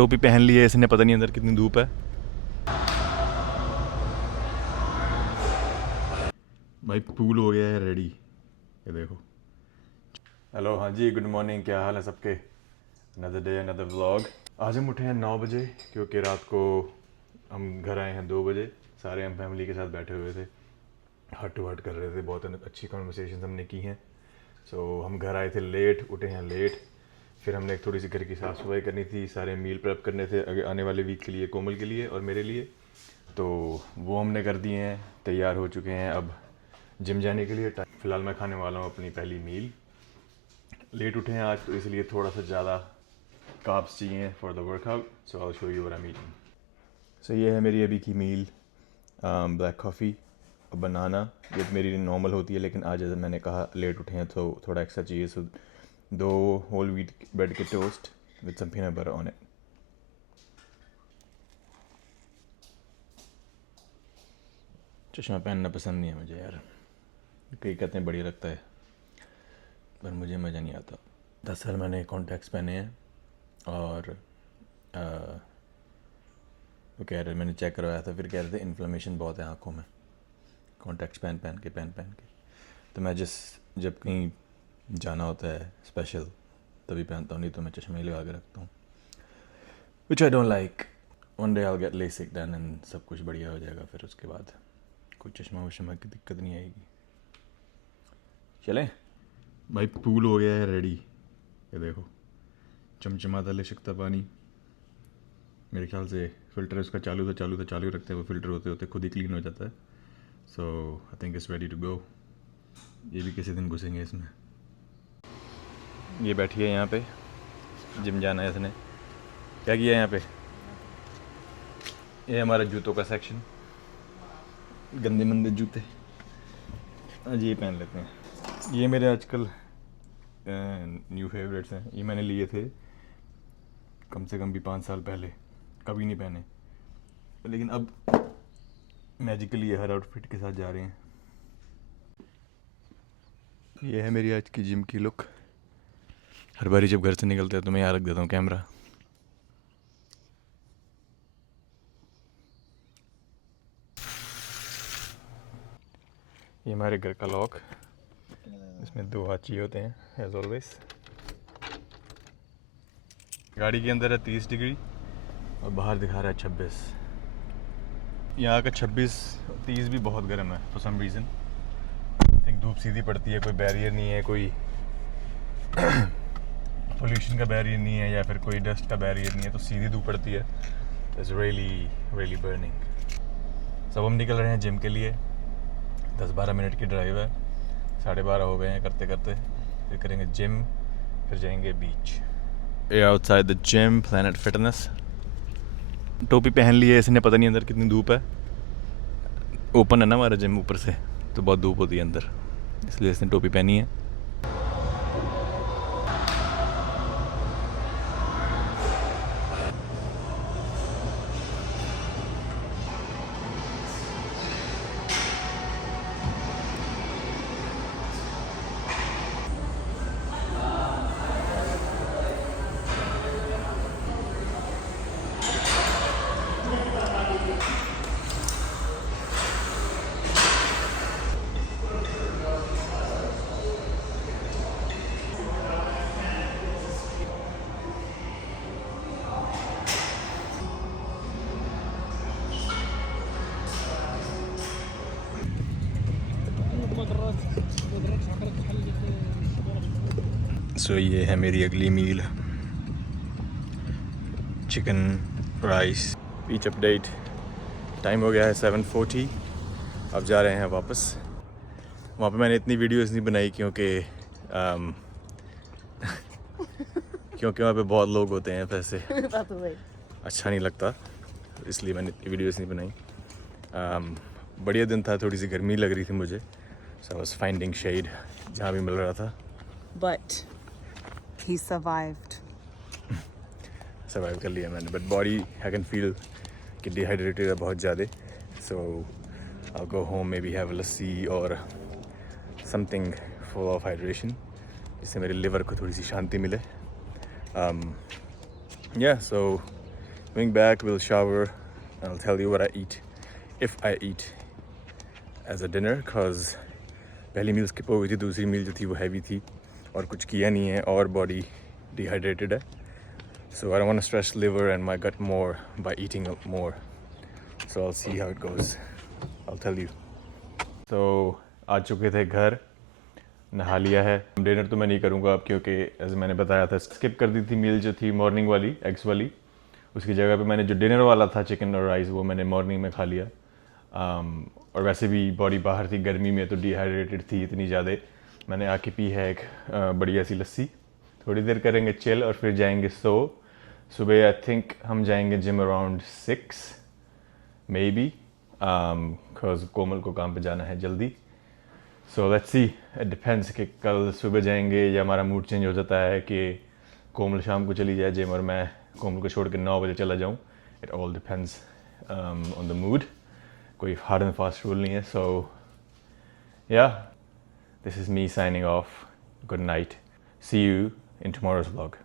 टोपी पहन ली है इसने, पता नहीं अंदर कितनी धूप है। भाई पूल हो गया है रेडी, ये देखो। हेलो, हाँ जी, गुड मॉर्निंग, क्या हाल है सबके। Another day another vlog. आज हम उठे हैं 9 बजे क्योंकि रात को हम घर आए हैं 2 बजे। सारे हम फैमिली के साथ बैठे हुए थे, हार्ट टू हार्ट कर रहे थे, बहुत अच्छी कॉन्वर्सेशन हमने की हैं। सो हम घर आए थे लेट, उठे हैं लेट। फिर हमने एक थोड़ी सी घर की साफ़ सफाई करनी थी, सारे मील प्रेप करने थे आने वाले वीक के लिए, कोमल के लिए और मेरे लिए। तो वो हमने कर दिए हैं, तैयार हो चुके हैं अब जिम जाने के लिए। फ़िलहाल मैं खाने वाला हूँ अपनी पहली मील। लेट उठे हैं आज तो इसलिए थोड़ा सा ज़्यादा कार्ब्स चाहिए for the workout. So I will show you what I am eating. So ये है मेरी अभी की मील, ब्लैक कॉफ़ी और बनाना। ये मेरी नॉर्मल होती है, लेकिन आज जैसे मैंने कहा लेट उठे हैं तो थोड़ा एक्स्ट्रा चाहिए। सो 2 होल व्हीट ब्रेड के toast with some peanut butter on it. चश्मा पहनना पसंद नहीं है मुझे यार, कई कहते हैं बढ़िया लगता है, पर मुझे मज़ा नहीं आता। 10 साल मैंने कॉन्टैक्ट्स पहने हैं और वो कह रहे, मैंने चेक करवाया था, फिर कह रहे थे इन्फ्लेमेशन बहुत है आँखों में कॉन्टैक्ट्स पहन के। तो मैं जब कहीं जाना होता है स्पेशल तभी पहनता हूँ, नहीं तो मैं चश्मे ही लगा के रखता हूँ, which I don't like. One day I will get LASIK done and सब कुछ बढ़िया हो जाएगा, फिर उसके बाद कोई चश्मा वश्मा की दिक्कत नहीं आएगी। चलें भाई, पूल हो गया है रेडी, ये देखो, चमचमाता लिशकता पानी। मेरे ख्याल से फ़िल्टर उसका चालू ही रखते हैं, वो फ़िल्टर होते होते खुद ही क्लीन हो जाता है। So I think it's ready to go. ये भी किसी दिन घुसेंगे इसमें। ये बैठी है यहाँ पे, जिम जाना है इसने। क्या किया है यहाँ पे? ये हमारा जूतों का सेक्शन, गंदे मंदे जूते आज ये पहन लेते हैं। ये मेरे आजकल न्यू फेवरेट्स हैं, ये मैंने लिए थे कम से कम भी 5 साल पहले, कभी नहीं पहने, लेकिन अब मैजिकली ये हर आउटफिट के साथ जा रहे हैं। ये है मेरी आज की जिम की लुक। हर बारी जब घर से निकलते हैं तो मैं यहाँ रख देता हूँ कैमरा। ये हमारे घर का लॉक, इसमें 2 हाथ चाहिए होते हैं एज ऑलवेज। गाड़ी के अंदर है 30 डिग्री और बाहर दिखा रहा है 26। यहाँ का 26-30 भी बहुत गर्म है for some reason. I think धूप सीधी पड़ती है, कोई बैरियर नहीं है, कोई पोल्यूशन का बैरियर नहीं है या फिर कोई डस्ट का बैरियर नहीं है, तो सीधी धूप पड़ती है। It's really burning. सब हम निकल रहे हैं जिम के लिए। 10-12 मिनट की ड्राइव है, 12:30 हो गए हैं करते करते। फिर करेंगे जिम, फिर जाएंगे बीच। ये outside the gym, planet fitness. टोपी पहन ली है इसने, पता नहीं अंदर कितनी धूप है। ओपन है ना हमारा जिम ऊपर से, तो बहुत धूप होती है अंदर, इसलिए इसने टोपी पहनी है। सो ये है मेरी अगली मील, चिकन राइस। बीच अपडेट, टाइम हो गया है 7:40। अब जा रहे हैं वापस। वहाँ पे मैंने इतनी वीडियोस नहीं बनाई क्योंकि क्योंकि वहाँ पे बहुत लोग होते हैं, वैसे अच्छा नहीं लगता, इसलिए मैंने इतनी वीडियोस नहीं बनाई। बढ़िया दिन था, थोड़ी सी गर्मी लग रही थी मुझे, सो आई वाज फाइंडिंग शेड जहाँ भी मिल रहा था। But he survived. सर्वाइव कर लिया मैंने, but body I can feel कि डिहाइड्रेटेड है बहुत ज़्यादा। So I go home, maybe have lassi और समथिंग फुल ऑफ हाइड्रेशन, जिससे मेरे लिवर को थोड़ी सी शांति मिले। या सो Coming back, we'll shower and I'll tell you what I eat, if I eat as a dinner, cause पहली मील स्किप हो गई थी, दूसरी मील जो थी वो हैवी थी और कुछ किया नहीं है और बॉडी डिहाइड्रेटेड है. So I don't want to stress liver and my gut more by eating more. So I'll see how it goes. I'll tell you. So आ चुके थे घर, नहा लिया है. डिनर तो मैं नहीं करूँगा अब, क्योंकि जैसे मैंने बताया था स्किप कर दी थी मील जो थी मॉर्निंग वाली, एग्स वाली. उसकी जगह पे मैंने जो डिनर वाला था चिकन और राइस वो मैंने मॉर्निंग में खा लिया. और वैसे भी बॉडी बाहर थी गर्मी में, तो डिहाइड्रेटेड थी इतनी ज़्यादा. मैंने आके पी है एक बढ़िया सी लस्सी. थोड़ी देर करेंगे चिल और फिर जाएंगे सुबह आई थिंक हम जाएंगे gym around 6 maybe, because Komal को काम पे जाना है जल्दी. So let's see, it depends कि कल सुबह जाएंगे या हमारा मूड चेंज हो जाता है कि कोमल शाम को चली जाए जिम और मैं कोमल को छोड़ के 9 बजे चला जाऊँ. It all depends on the mood. कोई हार्ड एंड फास्ट रूल नहीं है. So yeah, this is me signing off. Good night. See you in tomorrow's vlog.